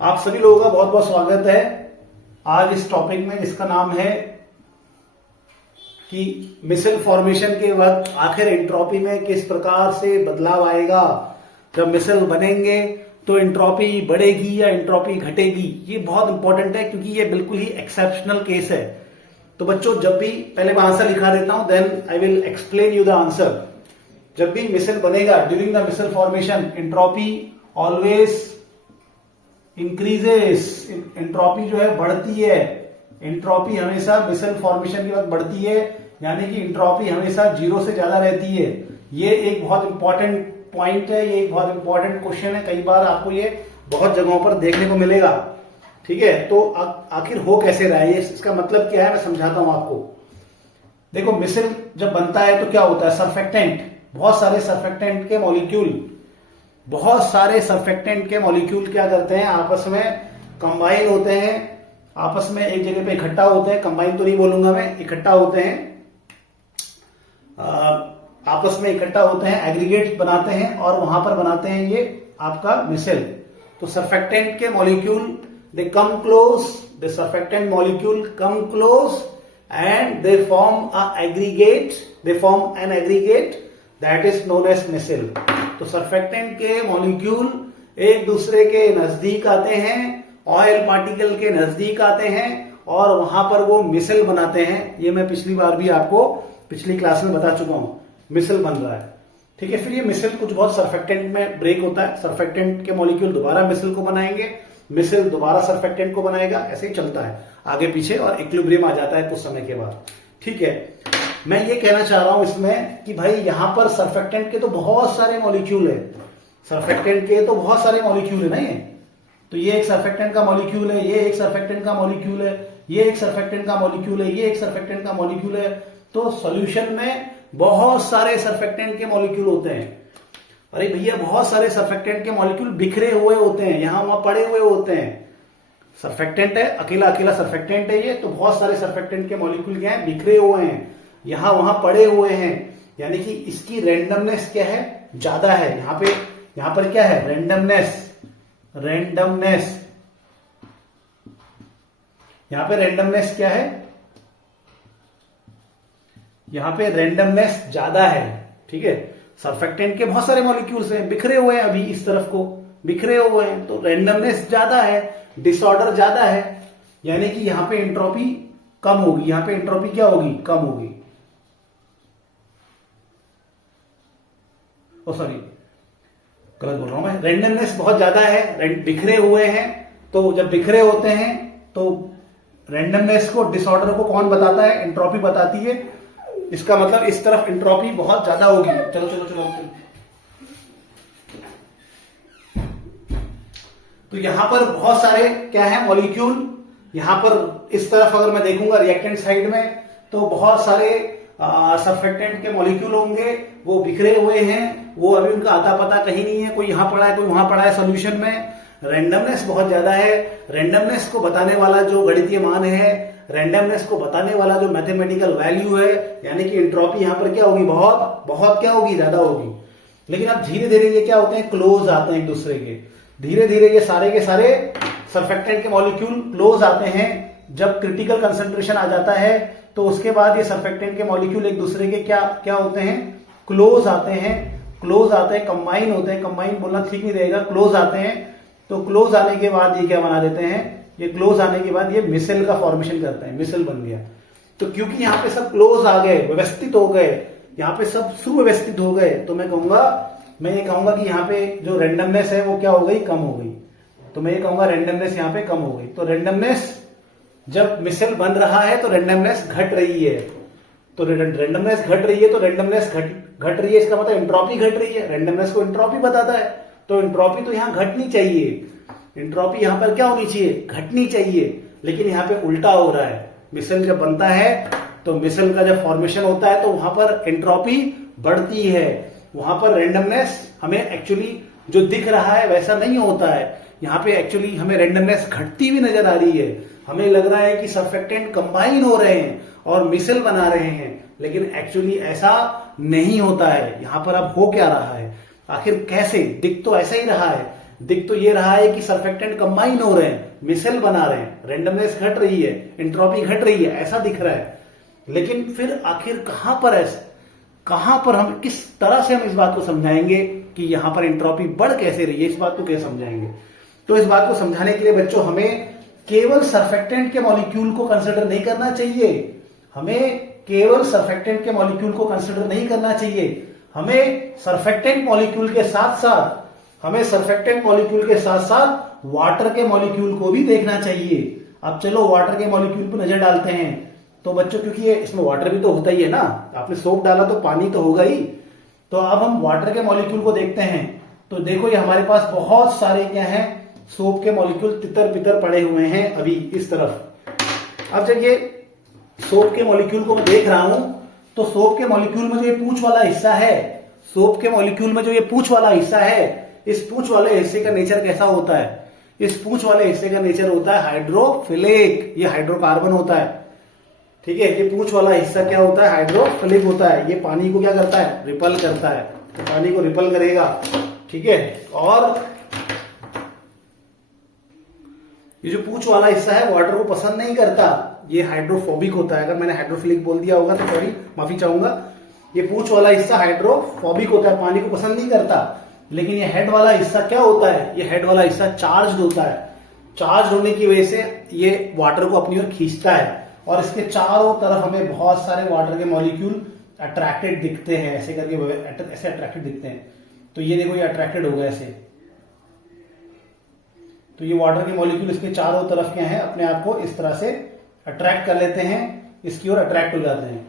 आप सभी लोगों का बहुत बहुत स्वागत है आज इस टॉपिक में, जिसका नाम है कि मिसल फॉर्मेशन के वक्त आखिर एंट्रोपी में किस प्रकार से बदलाव आएगा। जब मिसल बनेंगे तो एंट्रोपी बढ़ेगी या एंट्रोपी घटेगी। ये बहुत इंपॉर्टेंट है क्योंकि ये बिल्कुल ही एक्सेप्शनल केस है। तो बच्चों, जब भी पहले मैं आंसर लिखा देता हूं, then I will explain you the answer. जब भी मिसल बनेगा, during the micelle formation entropy always increases. Entropy जो है बढ़ती है। एंट्रोपी हमेशा मिसल फॉर्मेशन के वक्त बढ़ती है, यानी कि एंट्रोपी हमेशा 0 से ज्यादा रहती है। ये एक बहुत इंपॉर्टेंट पॉइंट है, ये एक बहुत इंपॉर्टेंट क्वेश्चन है। कई बार आपको ये बहुत जगहों पर देखने को मिलेगा। ठीक है, तो आखिर हो कैसे रहा है ये, इसका मतलब क्या है, मैं समझाता हूं आपको। देखो, मिसल जब बनता है तो क्या होता है, सर्फेक्टेंट, बहुत सारे सर्फेक्टेंट के मॉलिक्यूल, बहुत सारे सर्फेक्टेंट के मॉलिक्यूल क्या करते हैं, आपस में कंबाइन होते हैं, आपस में एक जगह पे इकट्ठा होते हैं। कंबाइन तो नहीं बोलूंगा मैं, इकट्ठा होते हैं, आपस में इकट्ठा होते हैं, एग्रीगेट बनाते हैं और वहां पर बनाते हैं ये आपका मिसल। तो सर्फेक्टेंट के molecule they come close, the surfactant molecule come close and they form a aggregate, they form an aggregate that is known as micelle. तो सर्फेक्टेंट के मॉलिक्यूल एक दूसरे के नजदीक आते हैं, ऑयल पार्टिकल के नजदीक आते हैं और वहां पर वो मिसल बनाते हैं। ये मैं पिछली बार भी आपको पिछली क्लास में बता चुका हूं, मिसल बन रहा है। ठीक है, फिर ये मिसल कुछ बहुत सर्फेक्टेंट में ब्रेक होता है, सर्फेक्टेंट के मॉलिक्यूल दोबारा मिसल को बनाएंगे, मिसल दोबारा सर्फेक्टेंट को बनाएगा, ऐसे ही चलता है आगे पीछे और इक्विलिब्रियम आ जाता है कुछ समय के बाद। ठीक है, मैं ये कहना चाह रहा हूं इसमें कि भाई यहां पर सर्फेक्टेंट के तो बहुत सारे मॉलिक्यूल है, सर्फेक्टेंट के तो बहुत सारे मॉलिक्यूल है ना। ये तो ये एक सर्फेक्टेंट का मॉलिक्यूल है, ये एक सर्फेक्टेंट का मॉलिक्यूल है, ये एक सर्फेक्टेंट का मॉलिक्यूल है, ये एक सर्फेक्टेंट का मॉलिक्यूल है। तो सॉल्यूशन में बहुत सारे सर्फेक्टेंट के मॉलिक्यूल होते हैं। अरे भैया, बहुत सारे सर्फेक्टेंट के मॉलिक्यूल बिखरे हुए होते हैं, यहां वहां पड़े हुए होते हैं। सर्फेक्टेंट है, अकेला अकेला सर्फेक्टेंट है ये, तो बहुत सारे सर्फेक्टेंट के मॉलिक्यूल क्या है, बिखरे हुए हैं, यहां वहां पड़े हुए हैं, यानी कि इसकी रैंडमनेस क्या है, ज्यादा है। यहां पर क्या है, रैंडमनेस, रैंडमनेस, यहां पे रैंडमनेस क्या है, यहां पे रैंडमनेस ज्यादा है। ठीक है, सर्फेक्टेंट के बहुत सारे मॉलिक्यूल्स हैं, बिखरे हुए हैं, अभी इस तरफ को बिखरे हुए हैं, तो रैंडमनेस ज्यादा है, डिसऑर्डर ज्यादा है, यानी कि यहां पे एंट्रोपी कम होगी, यहां पे एंट्रोपी क्या होगी, कम होगी। सॉरी, गलत बोल रहा हूं मैं, रैंडमनेस बहुत ज्यादा है, बिखरे हुए हैं। तो जब बिखरे होते हैं तो रैंडमनेस को, डिसऑर्डर को कौन बताता है, एंट्रोपी बताती है। इसका मतलब इस तरफ एंट्रोपी बहुत ज्यादा होगी। चलो चलो चलो, तो यहां पर बहुत सारे क्या है, मॉलिक्यूल। यहां पर इस तरफ अगर मैं देखूंगा रिएक्टेंट साइड में, तो बहुत सारे सर्फेक्टेंट के मॉलिक्यूल होंगे, वो बिखरे हुए हैं, वो अभी उनका आता पता कहीं नहीं है, कोई यहां पड़ा है, कोई वहां पड़ा है। सॉल्यूशन में रैंडमनेस बहुत ज्यादा है। रैंडमनेस को बताने वाला जो गणितीय मान है, रैंडमनेस को बताने वाला जो मैथमेटिकल वैल्यू है, यानी कि एंट्रोपी यहां पर क्या होगी, बहुत बहुत क्या होगी, ज्यादा होगी। लेकिन अब धीरे धीरे ये क्या होते हैं, क्लोज आते हैं एक दूसरे के। धीरे धीरे ये सारे के सारे सर्फेक्टेंट के मॉलिक्यूल क्लोज आते हैं। जब क्रिटिकल कंसंट्रेशन आ जाता है तो उसके बाद ये सर्फेक्टेंट के मॉलिक्यूल एक दूसरे के क्या क्या होते हैं, क्लोज आते हैं, क्लोज आते हैं, कंबाइन होते हैं। कंबाइन बोलना ठीक नहीं रहेगा, क्लोज आते हैं। तो क्लोज आने के बाद ये क्या बना देते हैं, ये क्लोज आने के बाद ये मिसल का फॉर्मेशन करते हैं, मिसल बन गया। तो क्योंकि यहां पे सब क्लोज आ गए, व्यवस्थित हो गए, यहां पे सब सुव्यवस्थित हो गए, तो मैं ये कहूंगा कि यहाँ पे जो रैंडमनेस है वो क्या हो गई, कम हो गई। तो मैं ये कहूंगा रैंडमनेस यहाँ पे कम हो गई। तो रैंडमनेस, जब मिसल बन रहा है तो रैंडमनेस घट रही है। तो रैंडमनेस घट रही है, तो रैंडमनेस घट रही है, इसका मतलब एंट्रोपी घट रही है। रैंडमनेस को एंट्रोपी बताता है, तो एंट्रोपी तो यहां घटनी चाहिए। एंट्रोपी यहां पर क्या होनी चाहिए, घटनी चाहिए, लेकिन यहां पे उल्टा हो रहा है। मिसल जब बनता है तो मिसल का जब फॉर्मेशन होता है तो वहां पर एंट्रोपी बढ़ती है, वहां पर रैंडमनेस हमें एक्चुअली जो दिख रहा है वैसा नहीं होता है। यहां पे एक्चुअली हमें रैंडमनेस घटती हुई नजर आ रही है। हमें लग रहा है कि सर्फेक्टेंट कंबाइन हो रहे हैं और मिसल बना रहे हैं, लेकिन एक्चुअली ऐसा नहीं होता है। यहां पर अब हो क्या रहा है, आखिर कैसे, दिख तो ऐसा ही रहा है, दिख तो ये रहा है कि सरफेक्टेंट कंबाइन हो रहे हैं, मिसेल बना रहे हैं, रेंडमनेस घट रही है, एंट्रोपी घट रही है, ऐसा दिख रहा है। लेकिन फिर आखिर कहां पर हम किस तरह से हम इस बात को समझाएंगे कि यहां पर एंट्रोपी बढ़ कैसे रही है, इस बात को कैसे समझाएंगे? तो इस बात को समझाने के लिए बच्चों हमें केवल सरफेक्टेंट के मॉलिक्यूल को कंसिडर नहीं करना चाहिए। हमें केवल सरफेक्टेंट के मॉलिक्यूल को कंसिडर नहीं करना चाहिए। हमें सरफेक्टेंट मॉलिक्यूल के साथ साथ वाटर के मॉलिक्यूल को भी देखना चाहिए। अब चलो वाटर के मॉलिक्यूल पर नजर डालते हैं। तो बच्चों क्योंकि ये इसमें वाटर भी तो होता ही है ना, आपने सोप डाला तो पानी तो होगा ही। तो अब हम वाटर के मॉलिक्यूल को देखते हैं। तो देखो ये हमारे पास बहुत सारे क्या है, सोप के मॉलिक्यूल तितर बितर पड़े हुए हैं अभी इस तरफ। अब जब ये सोप के मॉलिक्यूल को मैं देख रहा हूं तो सोप के मॉलिक्यूल में जो ये पूंछ वाला हिस्सा है, सोप के मॉलिक्यूल में जो ये पूंछ वाला हिस्सा है, इस पूंछ वाले हिस्से का नेचर कैसा होता है? इस पूंछ वाले हिस्से का नेचर होता है हाइड्रोफिलिक, ये हाइड्रोकार्बन होता है। ठीक है, ये पूंछ वाला हिस्सा क्या होता है? हाइड्रोफिलिक होता है। ये पानी को क्या करता है? रिपल करता है, तो पानी को रिपल करेगा। ठीक है, और ये जो पूंछ वाला हिस्सा है वाटर को पसंद नहीं करता, ये हाइड्रोफोबिक होता है। अगर मैंने हाइड्रोफिलिक बोल दिया होगा तो सॉरी, माफी चाहूंगा। ये पूंछ वाला हिस्सा हाइड्रोफोबिक होता है, पानी को पसंद नहीं करता। लेकिन ये हेड वाला हिस्सा क्या होता है? ये हेड वाला हिस्सा चार्ज होता है। चार्ज होने की वजह से ये वाटर को अपनी ओर खींचता है और इसके चारों तरफ हमें बहुत सारे वाटर के मॉलिक्यूल अट्रैक्टेड दिखते हैं, ऐसे करके ऐसे अट्रैक्टेड दिखते हैं। तो ये देखो, ये अट्रैक्टेड हो गया ऐसे। तो ये वाटर के मॉलिक्यूल इसके चारों तरफ क्या है, अपने आप को इस तरह से अट्रैक्ट कर लेते हैं, इसकी ओर अट्रैक्ट हो जाते हैं।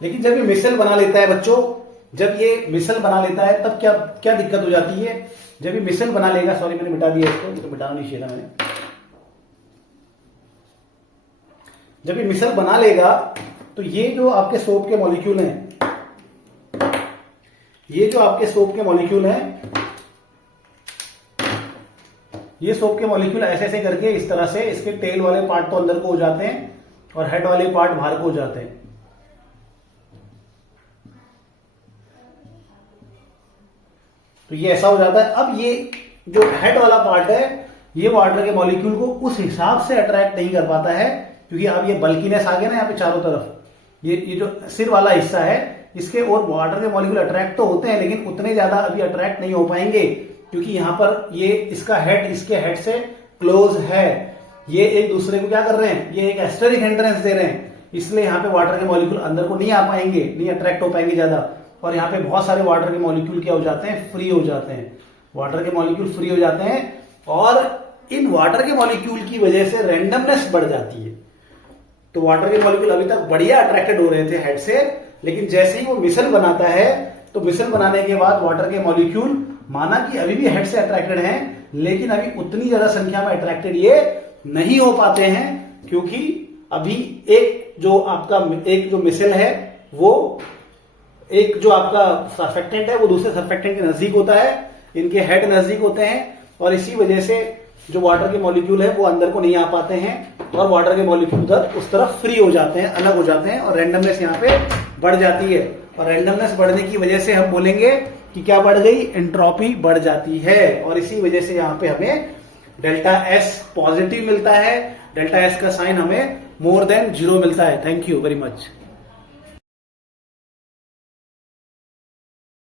लेकिन जब ये मिसल बना लेता है बच्चों, जब ये मिसल बना लेता है तब क्या क्या दिक्कत हो जाती है? जब ये मिसल बना लेगा, सॉरी मैंने मिटा दिया इसको, तो मिटाना नहीं चाहिए था मैंने। जब ये मिसल बना लेगा तो ये जो आपके सोप के मॉलिक्यूल हैं, ये जो आपके सोप के मॉलिक्यूल हैं, ये सोप के मॉलिक्यूल ऐसे ऐसे करके इस तरह से इसके टेल वाले पार्ट तो अंदर को हो जाते हैं और हेड वाले पार्ट बाहर को हो जाते हैं। तो ये ऐसा हो जाता है। अब ये जो हेड वाला पार्ट है, ये वाटर के मॉलिक्यूल को उस हिसाब से अट्रैक्ट नहीं कर पाता है, क्योंकि अब ये बल्कीनेस आ गया ना यहाँ पे चारों तरफ। ये जो सिर वाला हिस्सा है, इसके और वाटर के मॉलिक्यूल अट्रैक्ट तो होते हैं, लेकिन उतने ज्यादा अभी अट्रैक्ट नहीं हो पाएंगे, क्योंकि यहां पर ये इसका हेड इसके हेड से क्लोज है। ये एक दूसरे को क्या कर रहे हैं? ये एक एस्टेरिक हिंड्रेंस दे रहे हैं, इसलिए यहाँ पे वाटर के मॉलिक्यूल अंदर को नहीं आ पाएंगे, नहीं अट्रैक्ट हो पाएंगे ज्यादा। और यहाँ पे बहुत सारे वाटर के मॉलिक्यूल क्या हो जाते हैं? फ्री हो जाते हैं। वाटर के मॉलिक्यूल फ्री हो जाते हैं और इन वाटर के मॉलिक्यूल की वजह से रैंडमनेस बढ़ जाती है। तो वाटर के मॉलिक्यूल अभी तक बढ़िया अट्रैक्टेड हो रहे थे हेड से, लेकिन जैसे ही वो मिसल बनाता है, तो मिसल बनाने के बाद वाटर के मॉलिक्यूल माना कि अभी भी हेड से अट्रैक्टेड हैं, लेकिन अभी उतनी ज्यादा संख्या में अट्रैक्टेड ये नहीं हो पाते हैं, क्योंकि अभी एक जो मिसल है, वो एक जो आपका सरफेक्टेंट है वो दूसरे सरफेक्टेंट के नजदीक होता है, इनके हेड नजदीक होते हैं, और इसी वजह से जो वाटर के मॉलिक्यूल है वो अंदर को नहीं आ पाते हैं और वाटर के मॉलिक्यूल उधर उस तरफ फ्री हो जाते हैं, अलग हो जाते हैं, और रैंडमनेस यहाँ पे बढ़ जाती है। और रैंडमनेस बढ़ने की वजह से हम बोलेंगे कि क्या बढ़ गई? एंट्रोपी बढ़ जाती है। और इसी वजह से यहाँ पे हमें डेल्टा एस पॉजिटिव मिलता है, डेल्टा एस का साइन हमें मोर देन 0 मिलता है। Thank you very much.